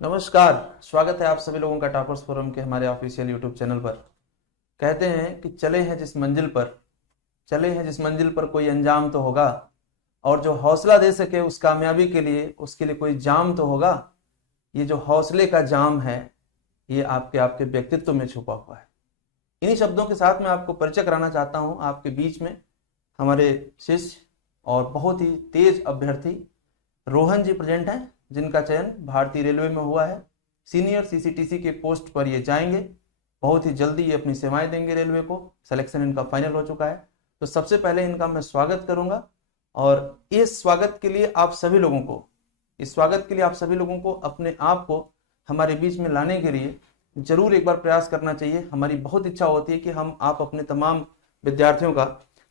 नमस्कार। स्वागत है आप सभी लोगों का टॉपर्स फोरम के हमारे ऑफिशियल यूट्यूब चैनल पर। कहते हैं कि चले हैं जिस मंजिल पर कोई अंजाम तो होगा, और जो हौसला दे सके उस कामयाबी के लिए, उसके लिए कोई जाम तो होगा। ये जो हौसले का जाम है, ये आपके आपके व्यक्तित्व में छुपा हुआ है। इन्हीं शब्दों के साथ मैं आपको परिचय कराना चाहता हूँ। आपके बीच में हमारे शिष्य और बहुत ही तेज अभ्यर्थी रोहन जी प्रेजेंट हैं, जिनका चयन भारतीय रेलवे में हुआ है। सीनियर सीसीटीसी के पोस्ट पर ये जाएंगे। बहुत ही जल्दी ये अपनी सेवाएं देंगे रेलवे को। सिलेक्शन इनका फाइनल हो चुका है। तो सबसे पहले इनका मैं स्वागत करूंगा, और इस स्वागत के लिए आप सभी लोगों को अपने आप को हमारे बीच में लाने के लिए जरूर एक बार प्रयास करना चाहिए। हमारी बहुत इच्छा होती है कि हम आप अपने तमाम विद्यार्थियों का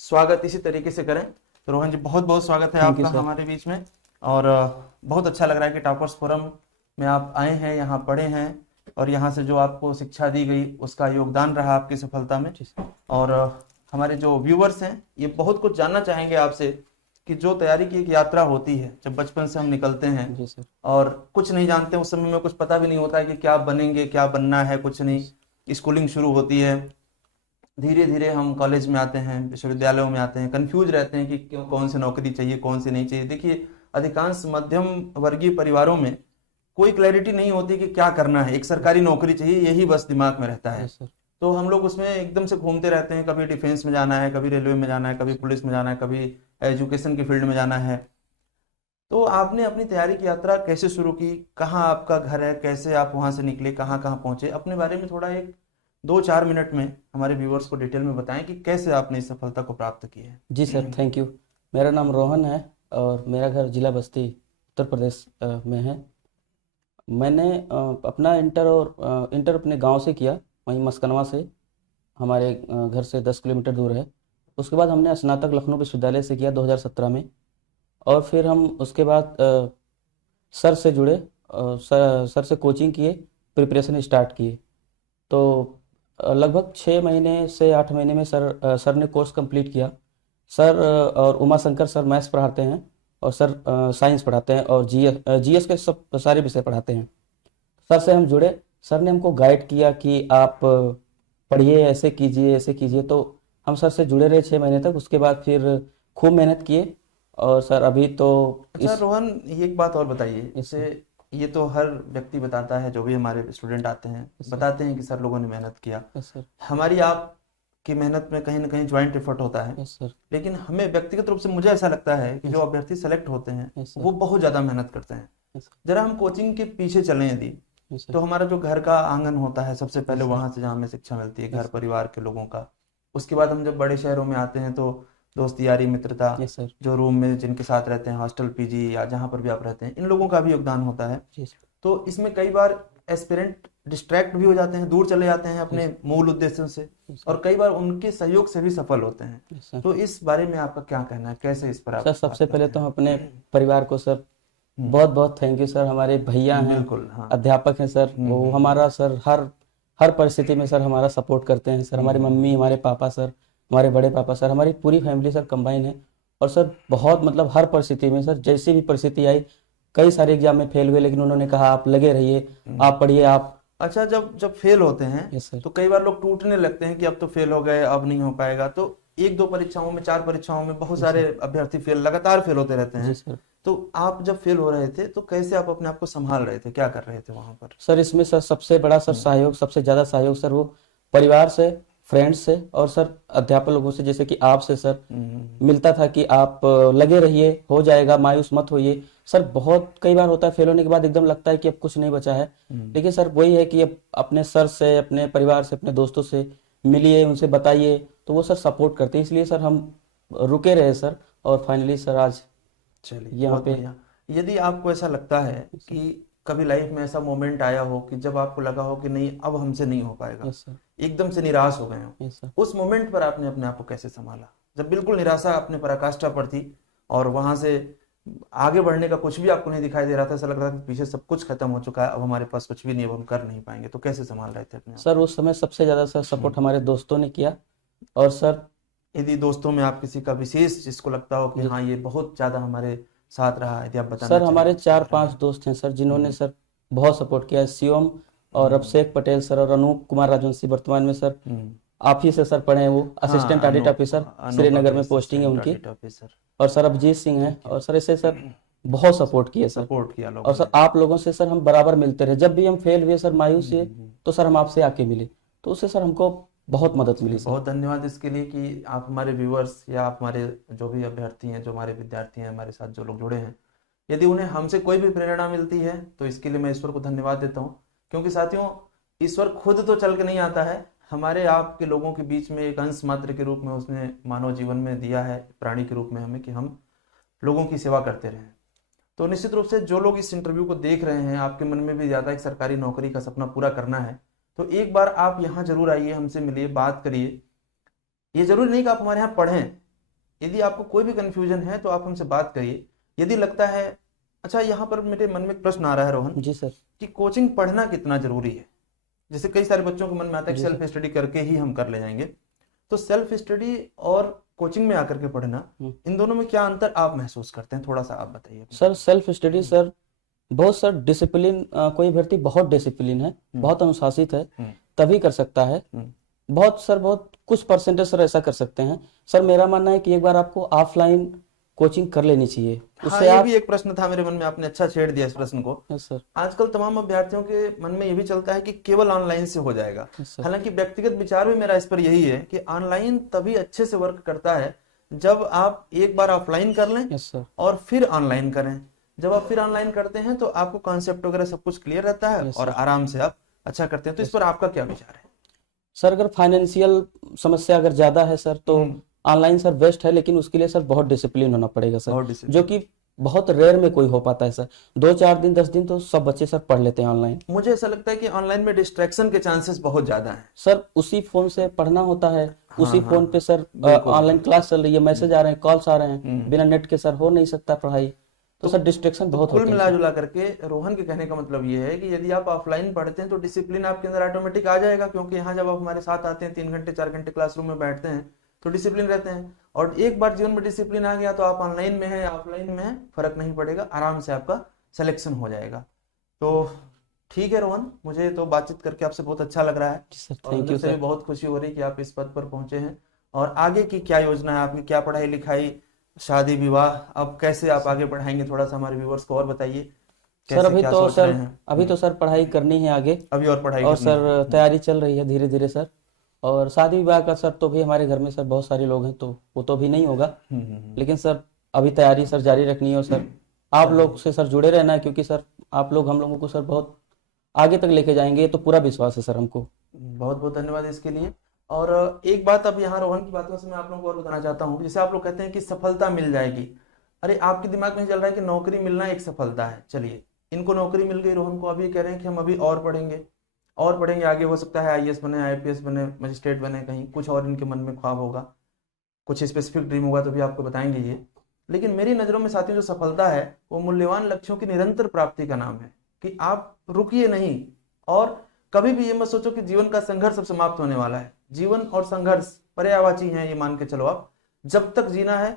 स्वागत इसी तरीके से करें। तो रोहन जी, बहुत बहुत स्वागत है थैंक यू आपका सर। हमारे बीच में। और बहुत अच्छा लग रहा है कि टॉपर्स फोरम में आप आए हैं, यहाँ पढ़े हैं, और यहाँ से जो आपको शिक्षा दी गई उसका योगदान रहा आपकी सफलता में। जी सर। और हमारे जो व्यूवर्स हैं ये बहुत कुछ जानना चाहेंगे आपसे कि जो तैयारी की एक यात्रा होती है, जब बचपन से हम निकलते हैं जी सर। और कुछ नहीं जानते, उस समय में कुछ पता भी नहीं होता है कि क्या बनेंगे, क्या बनना है, कुछ नहीं। स्कूलिंग शुरू होती है, धीरे धीरे हम कॉलेज में आते हैं, विश्वविद्यालयों में आते हैं, कंफ्यूज रहते हैं कि कौन सी नौकरी चाहिए, कौन सी नहीं चाहिए। देखिए, अधिकांश मध्यम वर्गीय परिवारों में कोई क्लैरिटी नहीं होती कि क्या करना है। एक सरकारी नौकरी चाहिए, यही बस दिमाग में रहता है। Yes sir. तो हम लोग उसमें एकदम से घूमते रहते हैं, कभी डिफेंस में जाना है, कभी रेलवे में जाना है, कभी पुलिस में जाना है, कभी एजुकेशन की फील्ड में जाना है। तो आपने अपनी तैयारी की यात्रा कैसे शुरू की, कहाँ आपका घर है, कैसे आप वहां से निकले, कहाँ कहाँ पहुंचे, अपने बारे में थोड़ा एक 2-4 मिनट में हमारे व्यूवर्स को डिटेल में बताएं कि कैसे आपने इस सफलता को प्राप्त की है। जी सर, थैंक यू। मेरा नाम रोहन है और मेरा घर जिला बस्ती उत्तर प्रदेश में है। मैंने अपना इंटर अपने गांव से किया, वहीं मस्कनवा से, हमारे घर से 10 किलोमीटर दूर है। उसके बाद हमने स्नातक लखनऊ विश्वविद्यालय से किया 2017 में। और फिर हम उसके बाद सर से जुड़े, सर से कोचिंग किए, प्रिपरेशन स्टार्ट किए। तो लगभग 6 महीने से 8 महीने में सर ने कोर्स कंप्लीट किया। सर और उमा शंकर सर मैथ्स पढ़ाते हैं, और सर साइंस पढ़ाते हैं, और जीएस के सब सारे विषय पढ़ाते हैं। सर से हम जुड़े। सर ने हमको गाइड किया कि आप पढ़िए, ऐसे कीजिए, ऐसे कीजिए। तो हम सर से जुड़े रहे 6 महीने तक। उसके बाद फिर खूब मेहनत किए, और सर अभी तो अच्छा इस रोहन, ये एक बात और बताइए। इस जैसे ये तो हर व्यक्ति बताता है, जो भी हमारे स्टूडेंट आते हैं इस सर। बताते हैं कि सर लोगों ने मेहनत किया। Yes sir. हमारी आपकी मेहनत में कहीं ना कहीं ज्वाइंट एफर्ट होता है। Yes sir. लेकिन हमें व्यक्तिगत रूप से मुझे ऐसा लगता है कि जो यस। अभ्यर्थी सेलेक्ट होते हैं यस सर। वो बहुत ज़्यादा मेहनत करते हैं। यस जरा हम कोचिंग के पीछे चलें यदि, सर। तो हमारा जो घर का आंगन होता है, सबसे यस पहले सर। वहां से जहाँ हमें शिक्षा मिलती है, घर यस। परिवार के लोगों का। उसके बाद हम जब बड़े शहरों में आते हैं तो दोस्त यारी मित्रता, यस सर। जो रूम में जिनके साथ रहते हैं, हॉस्टल पीजी या जहाँ पर भी आप रहते हैं, इन लोगों का भी योगदान होता है। जी सर। तो इसमें कई बार एस्पिरेंट डिस्ट्रैक्ट भी हो जाते हैं, दूर चले जाते हैं अपने यस। मूल उद्देश्यों से, यस सर। और कई बार उनके सहयोग से भी सफल होते हैं। Yes sir. तो इस बारे में आपका क्या कहना है, कैसे इस पर सर, आप बात सबसे पहले करते तो हम हैं? अपने परिवार को सर बहुत बहुत थैंक यू सर। हमारे भैया हैं, बिल्कुल, हाँ। अध्यापक हैं सर, वो हमारा सर हर हर परिस्थिति में सर हमारा सपोर्ट करते हैं सर। हमारी मम्मी, हमारे पापा सर, हमारे बड़े पापा सर, हमारी पूरी फैमिली सर कंबाइन है। और सर बहुत मतलब हर परिस्थिति में सर, जैसी भी परिस्थिति आई, कई सारे एग्जाम में फेल हुए, लेकिन उन्होंने कहा आप लगे रहिए, आप पढ़िए, आप। अच्छा, जब जब फेल होते हैं यस सर। तो कई बार लोग टूटने लगते हैं कि अब तो फेल हो गए, अब नहीं हो पाएगा। तो 1-2 परीक्षाओं में, 4 परीक्षाओं में बहुत जी सारे सर। अभ्यर्थी लगातार फेल होते रहते जी हैं। सर। तो आप जब फेल हो रहे थे तो कैसे आप अपने आप को संभाल रहे थे, क्या कर रहे थे वहां पर? सर इसमें सर सबसे बड़ा सर सहयोग, सबसे ज़्यादा सहयोग सर वो परिवार से, फ्रेंड्स से, और सर अध्यापक लोगों से, जैसे कि आपसे सर मिलता था कि आप लगे रहिए, हो जाएगा, मायूस मत होइए। सर बहुत कई बार होता है फेल होने के बाद एकदम लगता है कि अब कुछ नहीं बचा है, लेकिन सर वही है कि अब अपने सर से, अपने परिवार से, अपने दोस्तों से मिलिए, उनसे बताइए, तो वो सर सपोर्ट करते हैं। इसलिए सर हम रुके रहे सर, और फाइनली सर आज चलिए, यहाँ बहुत पे। बढ़िया। यदि आपको ऐसा लगता है कि कभी लाइफ में ऐसा मोमेंट आया हो कि जब आपको लगा हो कि नहीं, अब हमसे नहीं हो पाएगा, यस सर। एकदम से निराश हो गए हो, यस सर। उस मोमेंट पर आपने अपने आप को कैसे संभाला, जब बिल्कुल निराशा अपने पराकाष्ठा पर थी और वहां से आगे बढ़ने का कुछ भी आपको नहीं दिखाई दे रहा था, ऐसा लग रहा था कि पीछे सब कुछ खत्म हो चुका है, अब हमारे पास कुछ भी नहीं, अब हम कर नहीं पाएंगे, तो कैसे संभाल रहे थे अपने आप सर उस समय सबसे ज़्यादा सर सपोर्ट हमारे दोस्तों ने किया। और सर को? यदि दोस्तों में आप किसी का विशेष जिसको लगता हो कि जी हाँ ये बहुत ज्यादा हमारे साथ रहा है, यदि आप बताना सर, चाहें हमारे उसके चार बारे पांच में। दोस्त हैं सर, जिन्होंने सर बहुत सपोर्ट किया है। शिवम और अभिषेक पटेल सर और अनूप कुमार राजवंशी वर्तमान में सर आप ही से सर पढ़े हैं, वो असिस्टेंट ऑडिट ऑफिसर श्रीनगर में पोस्टिंग है उनकी। ऑफिसर और सर अभिजीत सिंह हैं और सर ऐसे सर बहुत सपोर्ट किए सर। सपोर्ट किया और लोगों सर ने। आप लोगों से सर हम बराबर मिलते रहे, जब भी हम फेल हुए सर मायूस हुए तो सर हम आपसे आके मिले, तो उससे सर हमको बहुत मदद मिली सर। बहुत धन्यवाद इसके लिए कि आप हमारे व्यूअर्स या आप हमारे जो भी अभ्यर्थी हैं, जो हमारे विद्यार्थी हैं, हमारे साथ जो लोग जुड़े हैं, यदि उन्हें हमसे कोई भी प्रेरणा मिलती है तो इसके लिए मैं ईश्वर को धन्यवाद देता हूँ। क्योंकि साथियों, ईश्वर खुद तो चल के नहीं आता है, हमारे आपके लोगों के बीच में एक अंश मात्र के रूप में उसने मानव जीवन में दिया है, प्राणी के रूप में हमें, कि हम लोगों की सेवा करते रहें। तो निश्चित रूप से जो लोग इस इंटरव्यू को देख रहे हैं, आपके मन में भी ज़्यादा एक सरकारी नौकरी का सपना पूरा करना है, तो एक बार आप यहाँ जरूर आइए, हमसे मिलिए, बात करिए। ये जरूरी नहीं कि आप हमारे यहाँ पढ़ें, यदि आपको कोई भी कन्फ्यूजन है तो आप हमसे बात करिए। यदि लगता है, अच्छा यहाँ पर मेरे मन में एक प्रश्न आ रहा है रोहन, जी सर। कि कोचिंग पढ़ना कितना जरूरी है? जैसे कई सारे बच्चों के मन में आता है कि जी सेल्फ स्टडी करके ही हम कर ले जाएंगे, तो सेल्फ स्टडी और कोचिंग में आकर के पढ़ना, इन दोनों में क्या अंतर आप महसूस करते हैं? थोड़ा सा आप बताइए। सर सेल्फ स्टडी सर बहुत सर डिसिप्लिन, कोई व्यक्ति बहुत डिसिप्लिन है, बहुत अनुशासित है तभी कर सकता है। बहुत सर बहुत कुछ परसेंटेज सर ऐसा कर सकते हैं। सर मेरा मानना है कि एक बार आपको ऑफलाइन कोचिंग कर लेनी चाहिए, हाँ, उससे ये आप। भी एक प्रश्न था मेरे मन में, आपने अच्छा छेड़ दिया इस प्रश्न को। Yes sir. आजकल तमाम अभ्यर्थियों के मन में ये भी चलता है कि केवल ऑनलाइन से हो जाएगा। Yes sir. हालांकि व्यक्तिगत विचार भी मेरा इस पर यही है कि ऑनलाइन तभी अच्छे से वर्क करता है जब आप एक बार ऑफलाइन कर लें यस सर। और फिर ऑनलाइन करें। जब आप फिर ऑनलाइन करते हैं तो आपको कॉन्सेप्ट वगैरह सब कुछ क्लियर रहता है Yes, और sir. आराम से आप अच्छा करते हैं। तो इस पर आपका क्या विचार है? सर अगर फाइनेंशियल समस्या अगर ज्यादा है सर तो ऑनलाइन सर बेस्ट है, लेकिन उसके लिए सर बहुत डिसिप्लिन होना पड़ेगा सर, बहुत discipline। जो कि बहुत रेयर में कोई हो पाता है सर। 2-4 दिन 10 दिन तो सब बच्चे सर पढ़ लेते हैं ऑनलाइन। मुझे ऐसा लगता है कि ऑनलाइन में डिस्ट्रैक्शन के चांसेस बहुत ज्यादा हैं। सर उसी फोन से पढ़ना होता है, उसी हाँ, फोन पे सर ऑनलाइन क्लास चल रही है, मैसेज आ रहे हैं, कॉल्स आ रहे हैं, बिना नेट के सर हो नहीं सकता पढ़ाई, तो सर डिस्ट्रैक्शन बहुत कुल होते हैं मिला सर। जुला करके रोहन के कहने का मतलब ये है कि यदि आप ऑफलाइन पढ़ते हैं तो डिसिप्लिन आपके अंदर ऑटोमेटिक आ जाएगा, क्योंकि यहाँ जब आप हमारे साथ आते हैं 3 घंटे 4 घंटे क्लासरूम में बैठते हैं तो डिसिप्लिन रहते हैं। और एक बार जीवन में डिसिप्लिन आ गया तो आप ऑनलाइन में है या ऑफलाइन में है फर्क नहीं पड़ेगा, आराम से आपका सिलेक्शन हो जाएगा। तो ठीक है रोहन, मुझे तो बातचीत करके आपसे बहुत अच्छा लग रहा है सर और थैंक अंदर यू से भी सर। बहुत खुशी हो रही है कि आप इस पद पर पहुंचे हैं। और आगे की क्या योजना है आपकी? क्या पढ़ाई लिखाई, शादी विवाह, अब कैसे आप आगे बढ़ाएंगे? थोड़ा सा हमारे व्यूवर्स को और बताइए, सर कैसे अभी क्या तो सोच सर रहे हैं? अभी तो सर पढ़ाई करनी है आगे, अभी और पढ़ाई और करनी है। सर तैयारी चल रही है धीरे धीरे सर। और शादी विवाह का सर तो भी हमारे घर में सर बहुत सारे लोग हैं, तो वो तो भी नहीं होगा, लेकिन सर अभी तैयारी सर जारी रखनी है। और सर आप लोग से सर जुड़े रहना है, क्योंकि सर आप लोग हम लोगों को सर बहुत आगे तक लेके जाएंगे, ये तो पूरा विश्वास है सर हमको। बहुत बहुत धन्यवाद इसके लिए। और एक बात अब यहाँ रोहन की बातों से मैं आप लोगों को और बताना चाहता हूँ, जैसे आप लोग कहते हैं कि सफलता मिल जाएगी, अरे आपके दिमाग में चल रहा है कि नौकरी मिलना एक सफलता है। चलिए, इनको नौकरी मिल गई, रोहन को अभी कह रहे हैं कि हम अभी और पढ़ेंगे और पढ़ेंगे, आगे हो सकता है आईएएस बने, आईपीएस बने, मजिस्ट्रेट बने, कहीं कुछ और इनके मन में ख्वाब होगा, कुछ स्पेसिफिक ड्रीम होगा तो भी आपको बताएंगे ये। लेकिन मेरी नज़रों में साथियों, जो सफलता है वो मूल्यवान लक्ष्यों की निरंतर प्राप्ति का नाम है, कि आप रुकिए नहीं और कभी भी ये मत सोचो कि जीवन का संघर्ष अब समाप्त होने वाला है। जीवन और संघर्ष पर्यायवाची हैं, ये मान के चलो आप। जब तक जीना है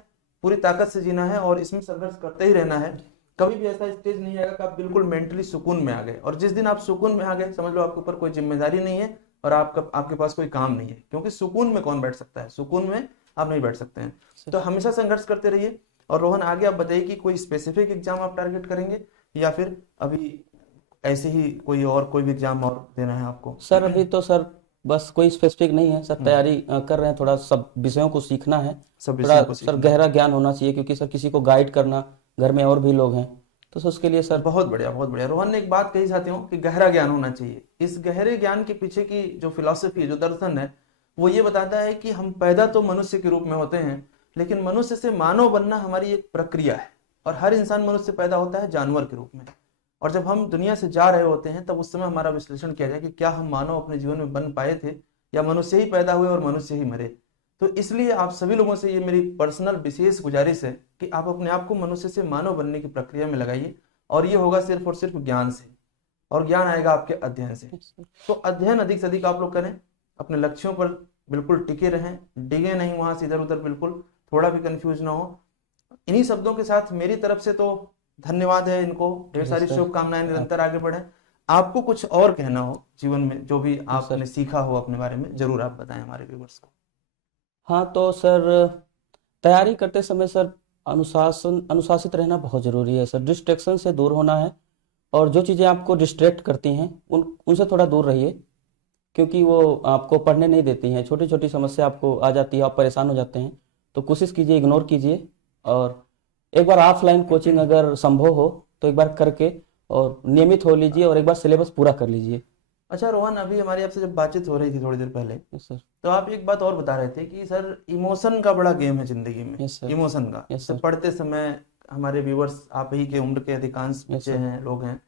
पूरी ताकत से जीना है और इसमें संघर्ष करते ही रहना है। कभी भी ऐसा स्टेज नहीं आएगा कि आप बिल्कुल मेंटली सुकून में आ गए, और जिस दिन आप सुकून में आ गए समझ लो आपके ऊपर कोई जिम्मेदारी नहीं है और आपके पास कोई काम नहीं है, क्योंकि सुकून में कौन बैठ सकता है? सुकून में आप नहीं बैठ सकते हैं। तो हमेशा संघर्ष करते रहिए। और रोहन आगे आप बताइए कि कोई स्पेसिफिक एग्जाम आप टारगेट करेंगे या फिर अभी ऐसे ही कोई भी एग्जाम और देना है आपको? सर अभी तो सर बस कोई स्पेसिफिक नहीं है सर, तैयारी कर रहे हैं, थोड़ा सब विषयों को सीखना है, सब थोड़ा विषयों को सर सीखना है। गहरा ज्ञान होना चाहिए, क्योंकि सर किसी को गाइड करना, घर में और भी लोग हैं, तो सर उसके लिए सर। बहुत बढ़िया, बहुत बढ़िया। रोहन ने एक बात कही साथियों कि गहरा ज्ञान होना चाहिए। इस गहरे ज्ञान के पीछे की जो फिलॉसफी है, जो दर्शन है, वो ये बताता है कि हम पैदा तो मनुष्य के रूप में होते हैं, लेकिन मनुष्य से मानव बनना हमारी एक प्रक्रिया है। और हर इंसान मनुष्य से पैदा होता है जानवर के रूप में, और जब हम दुनिया से जा रहे होते हैं तब उस समय हमारा विश्लेषण किया जाए कि क्या हम मानव अपने जीवन में बन पाए थे या मनुष्य ही पैदा हुए और मनुष्य ही मरे। तो इसलिए आप सभी लोगों से ये मेरी पर्सनल विशेष गुजारिश है कि आप अपने आप को मनुष्य से मानव बनने की प्रक्रिया में लगाइए, और ये होगा सिर्फ और सिर्फ ज्ञान से, और ज्ञान आएगा आपके अध्ययन से। तो अध्ययन अधिक से अधिक आप लोग करें, अपने लक्ष्यों पर बिल्कुल टिके रहें, डिगे नहीं वहां से इधर उधर, बिल्कुल थोड़ा भी कंफ्यूज ना हो। इन्हीं शब्दों के साथ मेरी तरफ से तो धन्यवाद है इनको, ढेर जी सारी सर। शुभकामनाएं, निरंतर आगे बढ़ें। आपको कुछ और कहना हो जीवन में, जो भी आपने सीखा हो अपने बारे में, जरूर आप बताएं हमारे व्यूवर्स को। हाँ तो सर, तैयारी करते समय सर अनुशासित रहना बहुत ज़रूरी है सर। डिस्ट्रैक्शन से दूर होना है, और जो चीज़ें आपको डिस्ट्रैक्ट करती हैं उनसे थोड़ा दूर रहिए, क्योंकि वो आपको पढ़ने नहीं देती हैं। छोटी छोटी समस्या आपको आ जाती है, आप परेशान हो जाते हैं, तो कोशिश कीजिए, इग्नोर कीजिए। और एक बार ऑफलाइन कोचिंग अगर संभव हो तो एक बार करके और नियमित हो लीजिए, और एक बार सिलेबस पूरा कर लीजिए। अच्छा रोहन, अभी हमारी आपसे जब बातचीत हो रही थी थोड़ी देर पहले, यस सर। तो आप एक बात और बता रहे थे कि सर इमोशन का बड़ा गेम है जिंदगी में। Yes sir. इमोशन का, यस जैसे सर। पढ़ते समय हमारे व्यूवर्स आप ही के उम्र के अधिकांश यस बच्चे सर। हैं, लोग हैं,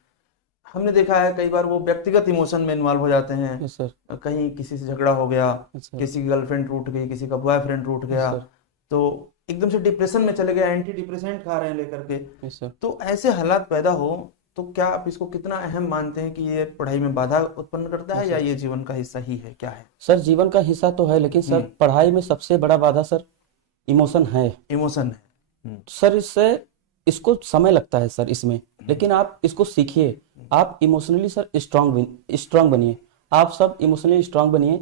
हमने देखा है कई बार वो व्यक्तिगत इमोशन में इन्वॉल्व हो जाते हैं। Yes sir. कहीं किसी से झगड़ा हो गया, यस सर। किसी की गर्लफ्रेंड टूट गई, किसी का बॉयफ्रेंड टूट यस गया, सर। तो एकदम से डिप्रेशन में चले गए, एंटी डिप्रेसेंट खा रहे हैं लेकर के। Yes sir. तो ऐसे हालात पैदा हो तो क्या आप इसको कितना अहम मानते हैं कि ये पढ़ाई में बाधा उत्पन्न करता है, यस या सर। ये जीवन का हिस्सा ही है, क्या है? सर जीवन का हिस्सा तो है, लेकिन सर पढ़ाई में सबसे बड़ा बाधा सर इमोशन है। इमोशन है। सर इसको समय लगता है सर इसमें, लेकिन आप इसको सीखिए। आप इमोशनली सर स्ट्रांग बनिए। आप सब इमोशनली स्ट्रांग बनिए।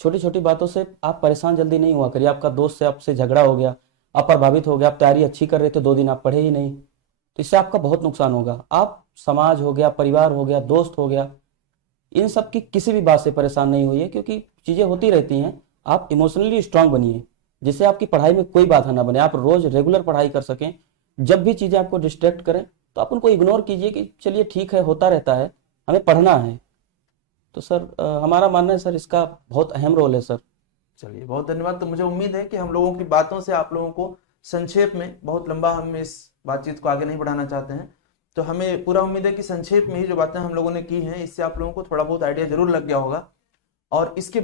छोटी छोटी बातों से आप परेशान जल्दी नहीं हुआ करिए। आपका दोस्त से आपसे झगड़ा हो गया, आप प्रभावित हो गया, आप तैयारी अच्छी कर रहे थे, 2 दिन आप पढ़े ही नहीं, तो इससे आपका बहुत नुकसान होगा। आप समाज हो गया, परिवार हो गया, दोस्त हो गया, इन सब की किसी भी बात से परेशान नहीं होइए, क्योंकि चीज़ें होती रहती हैं। आप इमोशनली स्ट्रांग बनिए, जिससे आपकी पढ़ाई में कोई बाधा ना बने, आप रोज रेगुलर पढ़ाई कर सकें। जब भी चीज़ें आपको डिस्ट्रैक्ट करें तो आप उनको इग्नोर कीजिए कि चलिए ठीक है, होता रहता है, हमें पढ़ना है। तो सर हमारा मानना है सर, इसका बहुत अहम रोल है सर। चलिए, बहुत धन्यवाद। तो मुझे उम्मीद है कि हम लोगों की बातों से आप लोगों को संक्षेप में, बहुत लंबा हम इस बातचीत को आगे नहीं बढ़ाना चाहते हैं, तो हमें पूरा उम्मीद है कि संक्षेप में ही जो बातें हम लोगों ने की हैं, इससे आप लोगों को थोड़ा बहुत आइडिया जरूर लग गया होगा। और इसके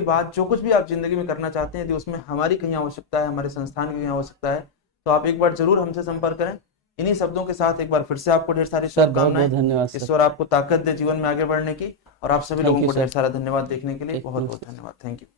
बाद जो कुछ भी आप जिंदगी में करना चाहते हैं, यदि उसमें हमारी कहीं आवश्यकता है, हमारे संस्थान की कहीं आवश्यकता है, तो आप एक बार जरूर हमसे संपर्क करें। इन्हीं शब्दों के साथ एक बार फिर से आपको ढेर सारी सर बहुत बहुत शुभकामनाएं। धन्यवाद सर। ईश्वर आपको ताकत दे जीवन में आगे बढ़ने की, और आप सभी थैंक लोगों यू को ढेर सर। सारा धन्यवाद देखने के लिए ठीक बहुत है बहुत धन्यवाद। Thank you.